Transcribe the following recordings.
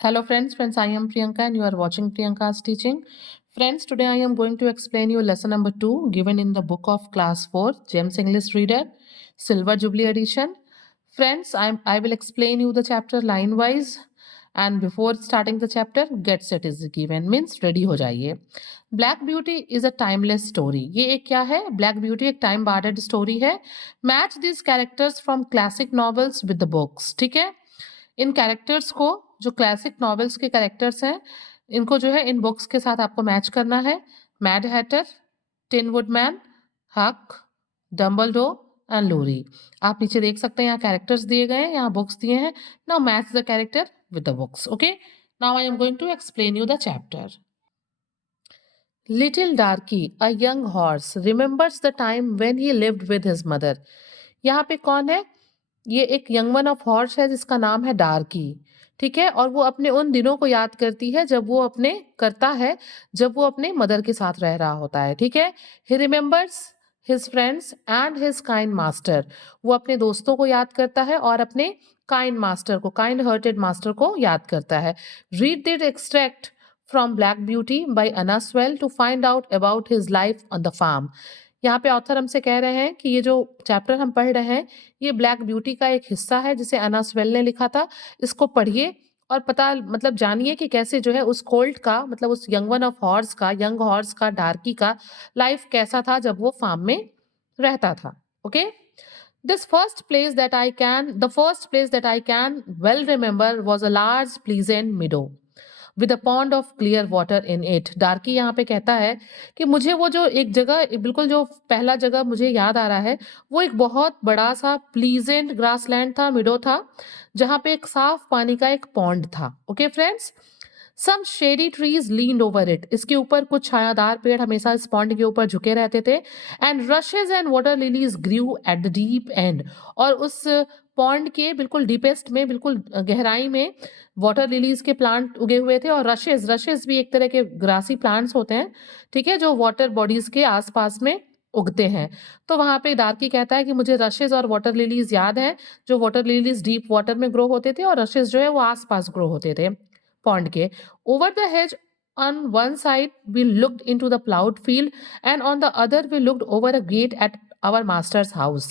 Hello friends, I am Priyanka and you are watching Priyanka's teaching. Friends, today I am going to explain you lesson number 2 given in the book of class 4, James English Reader, Silver Jubilee edition. Friends, I will explain you the chapter line wise and before starting the chapter, get set is given means ready हो जाइए. Black Beauty is a timeless story. ये एक क्या है? Black Beauty एक time barred story है. Match these characters from classic novels with the books. ठीक है? इन कैरेक्टर्स को जो क्लासिक नॉवेल्स के कैरेक्टर्स हैं इनको जो है इन बुक्स के साथ आपको मैच करना है. मैड हैटर, टिन वुडमैन, हक, डम्बलडोर एंड लोरी. आप नीचे देख सकते हैं यहाँ कैरेक्टर्स दिए गए हैं, यहाँ बुक्स दिए हैं. Now match the character with the books. Okay, now I am going to explain you the chapter. Little Darkie, a young horse, remembers the time when he lived with his mother. यहाँ पे कौन है? ये एक young one of horse है जिसका नाम है डार्की. ठीक है, और वो अपने उन दिनों को याद करती है जब वो अपने मदर के साथ रह रहा होता है. ठीक है, he remembers his friends and his kind master. वो अपने दोस्तों को याद करता है और अपने काइंड हार्टेड मास्टर को याद करता है. Read this extract from Black Beauty by Anna Sewell to find out about his life on the farm. यहाँ पे ऑथर हमसे कह रहे हैं कि ये जो चैप्टर हम पढ़ रहे हैं ये ब्लैक ब्यूटी का एक हिस्सा है जिसे अन्ना स्वेल ने लिखा था. इसको पढ़िए और पता मतलब जानिए कि कैसे जो है उस कोल्ट का मतलब उस यंग हॉर्स का डार्की का लाइफ कैसा था जब वो फार्म में रहता था. Okay, the first place that I can well remember was a large pleasant meadow with a pond of clear water in it. डार्की यहाँ पे कहता है कि मुझे वो जो एक जगह बिल्कुल जो पहला जगह मुझे याद आ रहा है वो एक बहुत बड़ा सा प्लीजेंट ग्रासलैंड था, मिडो था, जहाँ पे एक साफ पानी का एक पॉन्ड था. Okay friends, some shady trees leaned over it. इसके ऊपर कुछ छायादार पेड़ हमेशा इस पॉन्ड के ऊपर झुके रहते थे. And rushes and water lilies grew at the deep end. और उस पॉन्ड के बिल्कुल डीपेस्ट में, बिल्कुल गहराई में वाटर लिलीज के प्लांट उगे हुए थे. और रशेज भी एक तरह के ग्रासी प्लांट्स होते हैं, ठीक है, जो वाटर बॉडीज के आसपास में उगते हैं. तो वहां पे डार्की कहता है कि मुझे रशेज और वाटर लिलीज याद है, जो वाटर लिलीज डीप वाटर में ग्रो होते थे और रशेज जो है वो आसपास ग्रो होते थे पॉन्ड के. Over the hedge on one side we looked into the plowed field and on the other we looked over a gate at our master's house.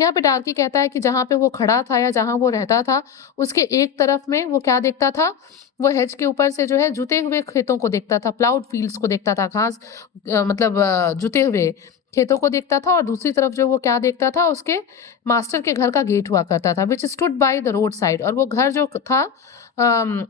यहाँ पे डार्की कहता है कि जहाँ पे वो खड़ा था या जहाँ वो रहता था उसके एक तरफ में वो क्या देखता था, वो हेज के ऊपर से जो है जुते हुए खेतों को देखता था, प्लाउड फील्ड्स को देखता था, घास जुते हुए खेतों को देखता था. और दूसरी तरफ जो वो क्या देखता था, उसके मास्टर के घर का गेट हुआ करता था which stood by the road side. और वो घर जो था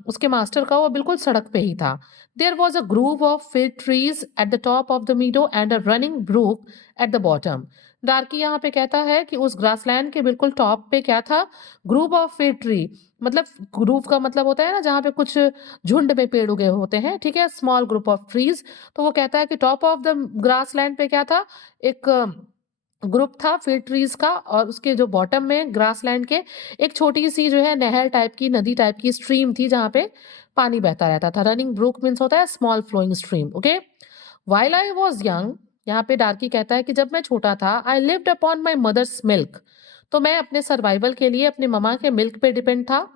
उसके मास्टर का वो बिल्कुल सड़क पे ही था. There was a grove of fig trees at the top of the meadow and a running brook at the bottom. Darkie यहाँ पे कहता है कि उस ग्रासलैंड के बिल्कुल टॉप पे क्या था, ग्रूव ऑफ फिग ट्री. मतलब ग्रूव का मतलब होता है ना जहाँ पे कुछ झुंड में पेड़ उगे होते हैं, ठीक है, स्मॉल ग्रुप ऑफ ट्रीज. तो वो कहता है कि टॉप ऑफ द ग्रासलैंड पे क्या था, एक ग्रुप था फिग ट्रीज का. और उसके जो बॉटम में ग्रासलैंड के एक छोटी सी जो है नहर टाइप की, नदी टाइप की स्ट्रीम थी जहाँ पे पानी बहता रहता था. रनिंग ब्रूक मीन्स होता है small flowing stream. Okay, while I was young, यहाँ पे डार्की कहता है कि जब मैं छोटा था, I lived upon my mother's milk. तो मैं अपने सर्वाइवल के लिए अपनी ममा के मिल्क पे डिपेंड था.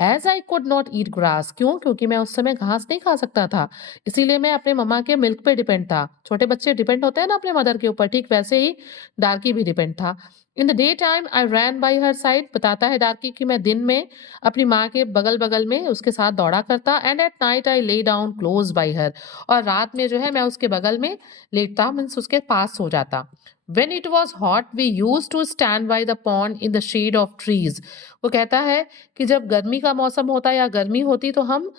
As I could not eat grass, क्यों? क्योंकि मैं उस समय घास नहीं खा सकता था, इसीलिए मैं अपने ममा के मिल्क पे डिपेंड था. छोटे बच्चे डिपेंड होते हैं ना अपने मदर के ऊपर, ठीक वैसे ही डार्की भी डिपेंड था. In the day time I ran by her side. बताता है डार्की कि मैं दिन में अपनी माँ के बगल बगल में उसके साथ दौड़ा करता. And at night I lay down close by her. और रात में जो है मैं उसके बगल में लेटता, मीन्स उसके पास सो जाता. When it was hot, we used to stand by the pond in the shade of trees. वो कहता है कि जब गर्मी का मौसम होता या गर्मी होती तो हम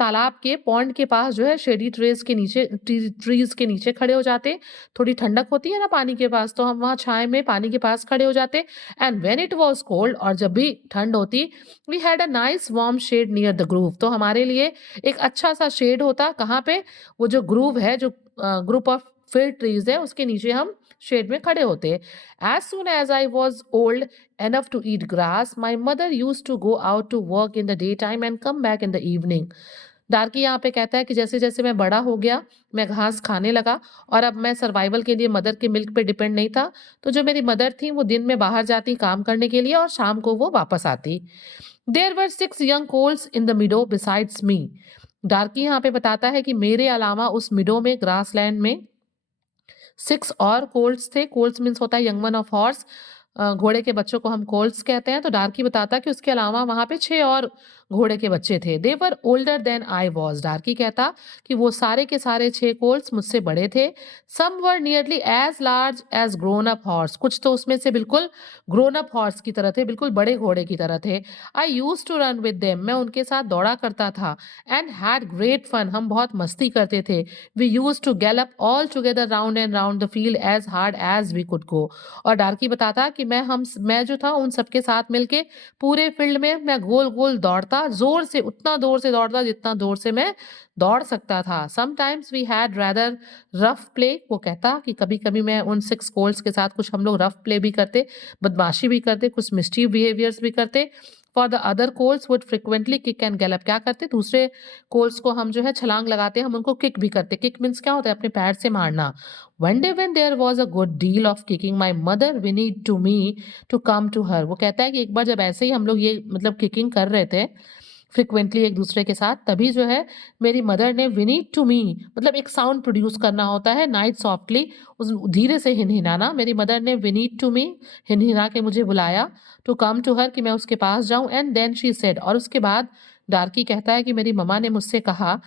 तालाब के पॉन्ड के पास जो है शेडी ट्रीज के नीचे खड़े हो जाते. थोड़ी ठंडक होती है ना पानी के पास, तो हम वहाँ छाए में पानी के पास खड़े हो जाते. And when it was cold, और जब भी ठंड होती, we had a nice warm shed near the grove. तो हमारे लिए एक अच्छा सा शेड होता कहाँ पे, वो जो ग्रूव है, जो ग्रुप ऑफ फिग ट्रीज है उसके नीचे हम शेड में खड़े होते. As soon as I was old enough to eat grass, my mother used to go out to work in the daytime and come back in the evening. डार्की यहाँ पे कहता है कि जैसे जैसे मैं बड़ा हो गया, मैं घास खाने लगा और अब मैं सर्वाइवल के लिए मदर के मिल्क पे डिपेंड नहीं था. तो जो मेरी मदर थी वो दिन में बाहर जाती काम करने के लिए और शाम को वो वापस आती. There were 6 young colts in the meadow besides me. Darkie यहाँ पे बताता है कि मेरे अलावा उस मिडो में, ग्रासलैंड में 6 और कोल्स थे। कोल्स मीन्स होता है यंग वन ऑफ हॉर्स। घोड़े के बच्चों को हम कोल्स कहते हैं। तो डार्की बताता है कि उसके अलावा वहाँ पे 6 और घोड़े के बच्चे थे। They were older than I was. Darkie कहता कि वो सारे के सारे 6 कोल्स मुझसे बड़े थे। Some were nearly as large as grown up horse. कुछ तो उसमें से बिल्कुल ग्रोन अप हॉर्स की तरह थे, बिल्कुल बड़े घोड़े की तरह थे। I used to run with them. मैं उनके साथ दौड़ा करता था। And had great fun. हम बहुत मस्ती करते थे। We used to gallop all together round and round the field as hard as we could go. और डार्की बताता कि मैं जो था उन सबके साथ मिलके पूरे फील्ड में मैं गोल-गोल दौड़ता, ज़ोर से, उतना ज़ोर से दौड़ता जितना ज़ोर से मैं दौड़ सकता था। Sometimes we had rather rough play. वो कहता कि कभी-कभी मैं उन 6 कोल्स के साथ कुछ हम लोग रफ प्ले भी करते, बदमाशी भी करते, कुछ मिस्चीफ बिहेवियर्स भी करते। For the other colts would frequently kick and gallop. क्या करते, दूसरे कोल्स को हम जो है छलांग लगाते, हम उनको किक भी करते। किक मीन्स क्या होता है, अपने पैर से मारना। One day when there was a good deal of kicking, my mother whinnied to me to come to her। वो कहता है कि एक बार जब ऐसे ही हम लोग ये मतलब किकिंग कर रहे थे फ्रिक्वेंटली एक दूसरे के साथ, तभी जो है मेरी मदर ने विनीड टू मी, मतलब एक साउंड प्रोड्यूस करना होता है, नाइट सॉफ्टली, उस धीरे से हिनहिनाना। मेरी मदर ने विनीड टू मी, हिनहिना के मुझे बुलाया, टू कम टू हर, कि मैं उसके पास जाऊं। एंड देन शी सेड, और उसके बाद डार्की कहता है कि मेरी मम्मा ने मुझसे कहा,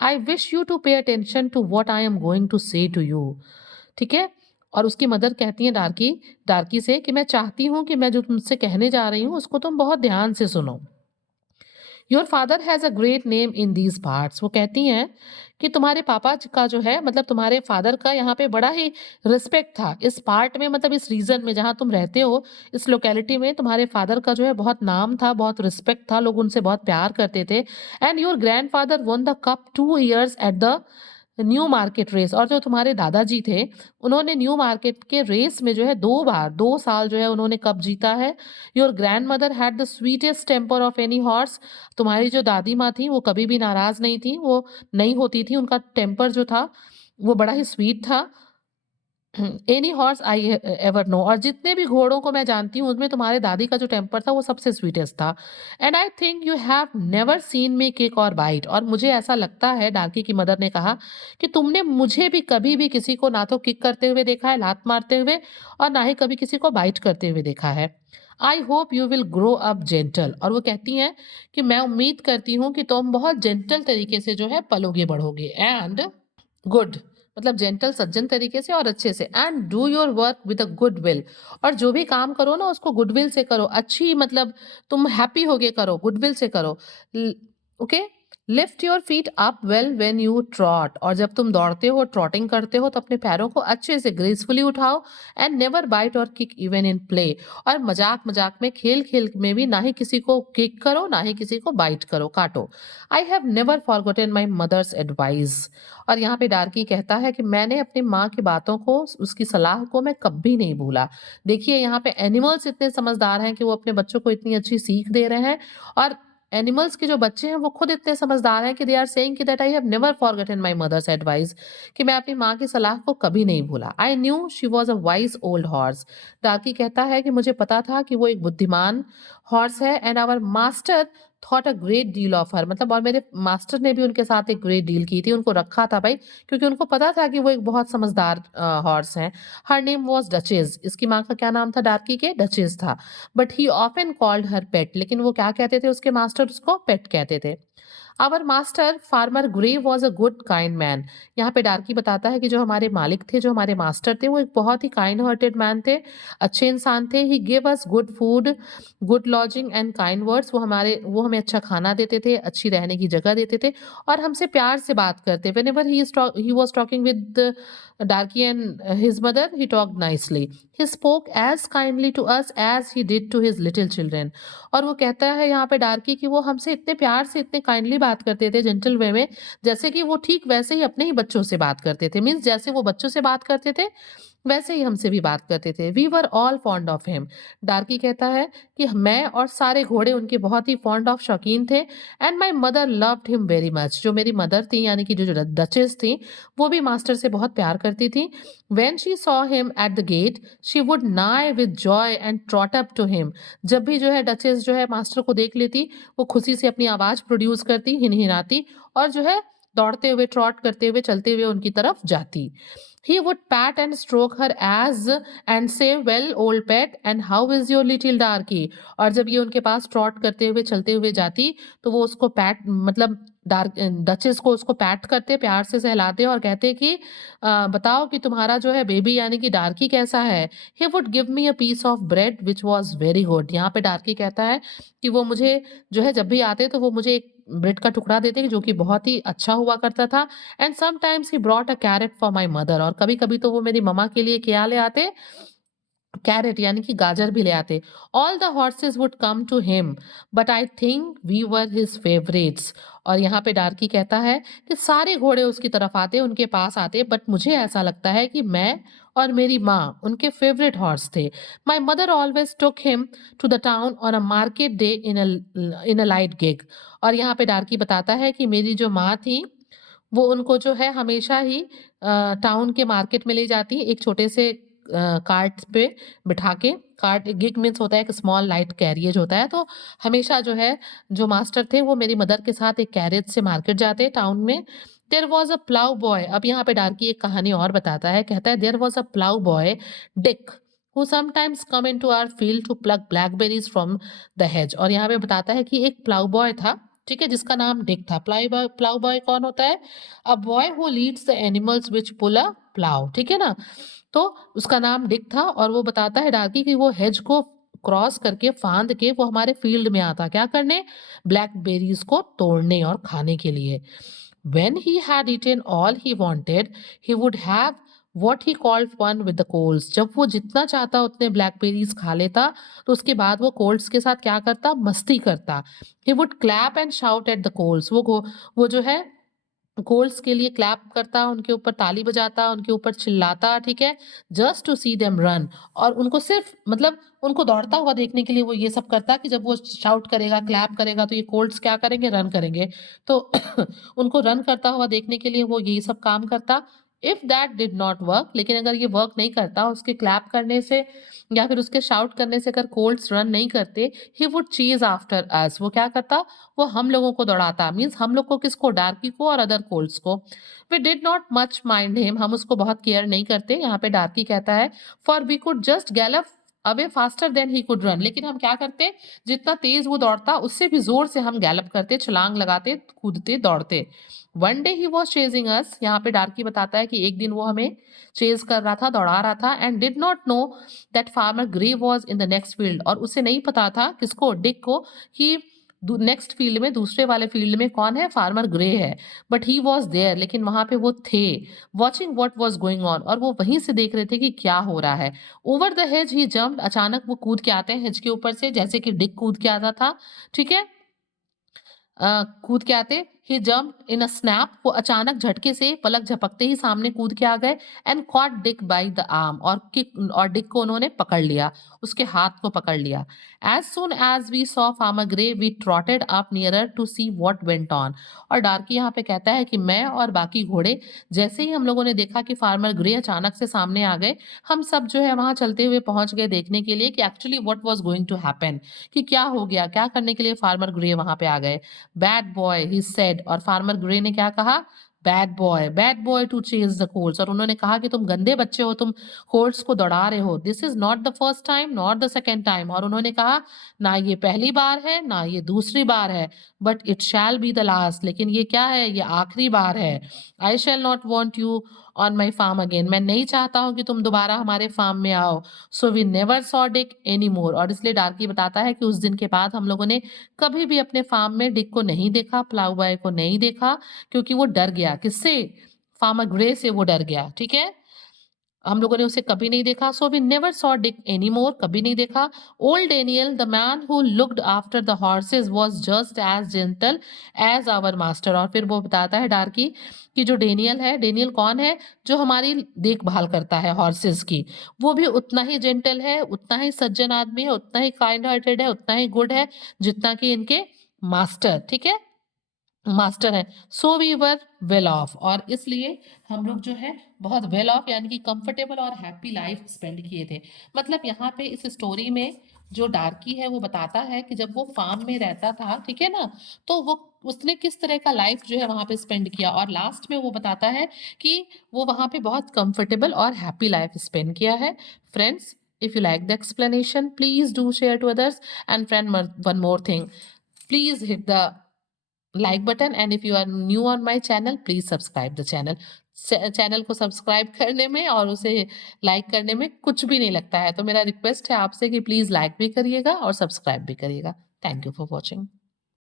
I wish you to pay attention to what I am going to say to you. ठीक है? और उसकी मदर कहती है डार्की से कि मैं चाहती हूँ कि मैं जो तुमसे कहने जा रही हूँ उसको तुम बहुत ध्यान से सुनो। Your father has a great name in these parts. वो कहती हैं कि तुम्हारे पापा का जो है, मतलब तुम्हारे फादर का यहाँ पे बड़ा ही रिस्पेक्ट था। इस पार्ट में, मतलब इस रीजन में जहाँ तुम रहते हो, इस लोकेलिटी में तुम्हारे फादर का जो है बहुत नाम था, बहुत रिस्पेक्ट था, लोग उनसे बहुत प्यार करते थे। And your grandfather won the cup 2 years at the Newmarket race. और जो तुम्हारे दादाजी थे, उन्होंने न्यू मार्केट के रेस में जो है 2 बार, 2 साल जो है उन्होंने कप जीता है। Your grandmother had the sweetest temper of any horse. तुम्हारी जो दादी माँ थी वो कभी भी नाराज नहीं थी, वो नहीं होती थी, उनका टेम्पर जो था वो बड़ा ही स्वीट था। Any horse I ever know. और जितने भी घोड़ों को मैं जानती हूँ उसमें तुम्हारे दादी का जो टेम्पर था वो सबसे स्वीटेस्ट था। And I think you have never seen me kick और बाइट। और मुझे ऐसा लगता है, डार्की की मदर ने कहा, कि तुमने मुझे भी कभी भी किसी को ना तो किक करते हुए देखा है, लात मारते हुए, और ना ही कभी किसी को बाइट करते हुए देखा है। I hope you will grow up gentle. और वो कहती हैं कि मैं उम्मीद करती हूँ कि तुम बहुत जेंटल तरीके से जो है पलोगे बढ़ोगे। एंड गुड, मतलब जेंटल, सज्जन तरीके से और अच्छे से। And do your work with a good will. और जो भी काम करो ना उसको गुडविल से करो, अच्छी, मतलब तुम हैप्पी होके करो, गुडविल से करो। Okay. Lift your feet up well when you trout. और जब तुम दौड़ते हो, ट्रॉटिंग करते हो, तो अपने पैरों को अच्छे से ग्रेसफुली उठाओ। एंड नेवर बाइट और किक इवन इन प्ले। और मजाक मजाक में, खेल खेल में भी ना ही किसी को किक करो, ना ही किसी को बाइट करो, काटो। I have never forgotten my mother's advice. और यहाँ पे डार्की कहता है कि मैंने अपनी माँ की बातों को, उसकी सलाह को मैं कभी नहीं भूला। देखिए यहाँ पे एनिमल्स इतने समझदार हैं कि वो अपने बच्चों को इतनी अच्छी सीख दे रहे हैं। और एनिमल्स के जो बच्चे हैं वो खुद इतने समझदार हैं कि दे आर सेइंग कि that I have never forgotten my mother's advice, कि मैं अपनी माँ की सलाह को कभी नहीं भूला। I knew she was a wise old horse. डार्की कहता है कि मुझे पता था कि वो एक बुद्धिमान हॉर्स है। And our master thought a great deal of her. मतलब और मेरे मास्टर ने भी उनके साथ एक ग्रेट डील की थी, उनको रखा था भाई, क्योंकि उनको पता था कि वो एक बहुत समझदार हॉर्स हैं। Her name was duchess. इसकी माँ का क्या नाम था डार्की के? डचेस था। But he often called her pet. लेकिन वो क्या कहते थे, उसके मास्टर उसको पेट कहते थे। Our master farmer Grey was a good kind man. यहाँ पे डार्की बताता है कि जो हमारे मालिक थे, जो हमारे मास्टर थे, वो एक बहुत ही काइंड हार्टेड मैन थे, अच्छे इंसान थे। He give us good food, good lodging and kind words. वो हमें अच्छा खाना देते थे, अच्छी रहने की जगह देते थे, और हमसे प्यार से बात करते। Whenever he was talking with Darkie and his mother, he talk nicely. He spoke as kindly to us as he did to his little children. और वो कहता है यहाँ पे डार्की कि वो हमसे इतने प्यार से, इतने काइंडली बात करते थे, जेंटल वे में, जैसे कि वो ठीक वैसे ही अपने ही बच्चों से बात करते थे। मीन्स जैसे वो बच्चों से बात करते थे, वैसे ही हमसे भी बात करते थे। We were all fond of him. डार्की कहता है कि मैं और सारे घोड़े उनके बहुत ही फॉन्ड ऑफ शौकीन थे and my mother loved him very much. जो मेरी मदर थी यानी कि जो डचेस थी, वो भी मास्टर से बहुत प्यार करती थी। When she saw him at the gate, she would neigh with joy and trot up to him. जब भी जो है डचेस जो है मास्टर को देख लेती, वो खुशी से अपनी आवाज़ प्रोड्यूस करती, हिनहिनाती और जो है दौड़ते हुए, ट्रॉट करते हुए, चलते हुए उनकी तरफ जाती। He would pat and stroke her as and say, "Well, old pet, and how is your little darky?" और जब ये उनके पास ट्रॉट करते हुए, चलते हुए जाती, तो वो उसको पैट मतलब डचेस को उसको पैट करते, प्यार से सहलाते और कहते कि बताओ कि तुम्हारा जो है बेबी यानी कि डार्की कैसा है? He would give me a piece of bread which was very good। यहाँ पे डार्की कहता है कि वो मुझे जो है जब भी आते तो वो मुझे एक ब्रेड का टुकड़ा देते जो कि बहुत ही अच्छा हुआ करता था। And sometimes he brought a carrot for my mother. और कभी-कभी तो वो मेरी मम्मा के लिए क्या ले आते? कैरेट यानी कि गाजर भी ले आते। All the horses would come to him but I think we were his favourites. और यहाँ पे डार्की कहता है कि सारे घोड़े उसकी तरफ आते, उनके पास आते, बट मुझे ऐसा लगता है कि मैं और मेरी माँ उनके फेवरेट हॉर्स थे। My mother always took him to the town on a market day in a light gig. और यहाँ पे डार्की बताता है कि मेरी जो माँ थी, वो उनको जो है हमेशा ही टाउन के मार्केट में ले जाती, एक छोटे से कार्ट पे बिठा के। कार्ट गिग मीन्स होता है एक स्मॉल लाइट कैरियज होता है। तो हमेशा जो है जो मास्टर थे वो मेरी मदर के साथ एक कैरियज से मार्केट जाते टाउन में। There was a plough boy. अब यहाँ पे डार्की एक कहानी और बताता है, कहता है there was a plough boy Dick who sometimes come into our field to pluck blackberries from the hedge. और यहाँ पे बताता है कि एक प्लाउ बॉय था, ठीक है, जिसका नाम डिक था। प्लाउ बॉय कौन होता है? A boy who leads the animals which pull a plough, ठीक है ना? तो उसका नाम डिक था और वो बताता है डार्की कि वो हेज को क्रॉस करके फांद के वो हमारे फील्ड में आता, क्या करने? ब्लैकबेरीज को तोड़ने और खाने के लिए। When he had eaten all he wanted, he would have what he called fun with the coals। जब वो जितना चाहता उतने ब्लैकबेरीज खा लेता, तो उसके बाद वो कोल्स के साथ क्या करता? मस्ती करता। He would clap and shout at the coals। वो जो है गोल्स के लिए क्लैप करता, उनके ऊपर ताली बजाता, उनके ऊपर चिल्लाता, ठीक है? Just to see them run. और उनको सिर्फ़ मतलब उनको दौड़ता हुआ देखने के लिए वो ये सब करता कि जब वो शाउट करेगा, क्लैप करेगा तो ये कोल्ट्स क्या करेंगे? रन करेंगे। तो उनको रन करता हुआ देखने के लिए वो यही सब काम करता। If that did not work, लेकिन अगर ये वर्क नहीं करता, उसके क्लैप करने से या फिर उसके शाउट करने से अगर कोल्ट्स रन नहीं करते, he would Chase after us. वो क्या करता? वो हम लोगों को दौड़ाता। मीन्स हम लोग को किसको? डार्की को और अदर कोल्ट्स को। We did not much mind him. हम उसको बहुत केयर नहीं करते। यहाँ पे डार्की कहता है for we could just gallop away faster than he could run. लेकिन हम क्या करते? जितना तेज वो दौड़ता उससे भी जोर से हम गैलप करते, छलांग लगाते, कूदते, दौड़ते। One day he was chasing us. यहाँ पे डार्की बताता है कि एक दिन वो हमें चेज कर रहा था, दौड़ा रहा था। And did not know that farmer Grey was in the next field. और उसे नहीं पता था, किसको? डिक को, कि नेक्स्ट फील्ड में, दूसरे वाले फील्ड में कौन है? फार्मर ग्रे है। बट ही वॉज देयर, लेकिन वहां पे वो थे। Watching what was going on, और वो वहीं से देख रहे थे कि क्या हो रहा है। Over the hedge he jumped. अचानक वो कूद के आते हैं हेज के ऊपर से, जैसे कि डिक कूद के आता था, ठीक है? कूद के आते। ही जंप्ड इन अ स्नैप। वो अचानक झटके से पलक झपकते ही सामने कूद के आ गए। And caught Dick by the arm. और डिक को उन्होंने पकड़ लिया, उसके हाथ को पकड़ लिया। As soon as we saw farmer Grey we trotted up nearer to see what went on. और डार्की यहाँ पे कहता है कि मैं और बाकी घोड़े, जैसे ही हम लोगों ने देखा कि फार्मर ग्रे अचानक से सामने आ गए, हम सब जो है वहां चलते हुए पहुंच गए देखने के लिए कि actually what was going to happen, कि क्या हो गया, क्या करने के लिए फार्मर ग्रे वहां पे आ गए। Bad boy he said. और फार्मर ग्रे ने क्या कहा? Bad boy to chase the colts. और उन्होंने कहा कि तुम गंदे बच्चे हो, तुम कोल्स को दौड़ा रहे हो। This is not the first time not the second time. और उन्होंने कहा ना ये पहली बार है ना ये दूसरी बार है, but it shall be the last. लेकिन ये क्या है? ये आखिरी बार है। I shall not want you on my farm again. मैं नहीं चाहता हूं कि तुम दोबारा हमारे फार्म में आओ। So we never saw Dick any more. और इसलिए डार्की बताता है कि उस दिन के बाद हम लोगों ने कभी भी अपने फार्म में डिक को नहीं देखा, प्लाऊ बॉय को नहीं देखा, क्योंकि वो डर गया। किससे? फार्मर ग्रे से वो डर गया, ठीक है? हम लोगों ने उसे कभी नहीं देखा। So we never saw Dick any more, कभी नहीं देखा। Old Daniel the man who looked after the horses was just as gentle as our master. और फिर वो बताता है डार्की कि जो डेनियल है, डेनियल कौन है? जो हमारी देखभाल करता है हॉर्सेस की, वो भी उतना ही जेंटल है, उतना ही सज्जन आदमी है, उतना ही काइंड हार्टेड है, उतना ही गुड है जितना कि इनके मास्टर, ठीक है, मास्टर हैं। So we were well off, और इसलिए हम लोग जो है बहुत वेल ऑफ यानी कि कंफर्टेबल और हैप्पी लाइफ स्पेंड किए थे। मतलब यहाँ पे इस स्टोरी में जो डार्की है वो बताता है कि जब वो फार्म में रहता था, ठीक है ना, तो वो उसने किस तरह का लाइफ जो है वहां पे स्पेंड किया, और लास्ट में वो बताता है कि वो वहां पे बहुत कंफर्टेबल और हैप्पी लाइफ स्पेंड किया है। Friends, if you like the explanation, please do share to others. And friend, one more thing, please hit the like button, and if you are new on my channel, please subscribe the channel. Channel को subscribe करने में और उसे like करने में कुछ भी नहीं लगता है, तो मेरा रिक्वेस्ट है आपसे कि प्लीज लाइक भी करिएगा और सब्सक्राइब भी करिएगा। Thank you for watching.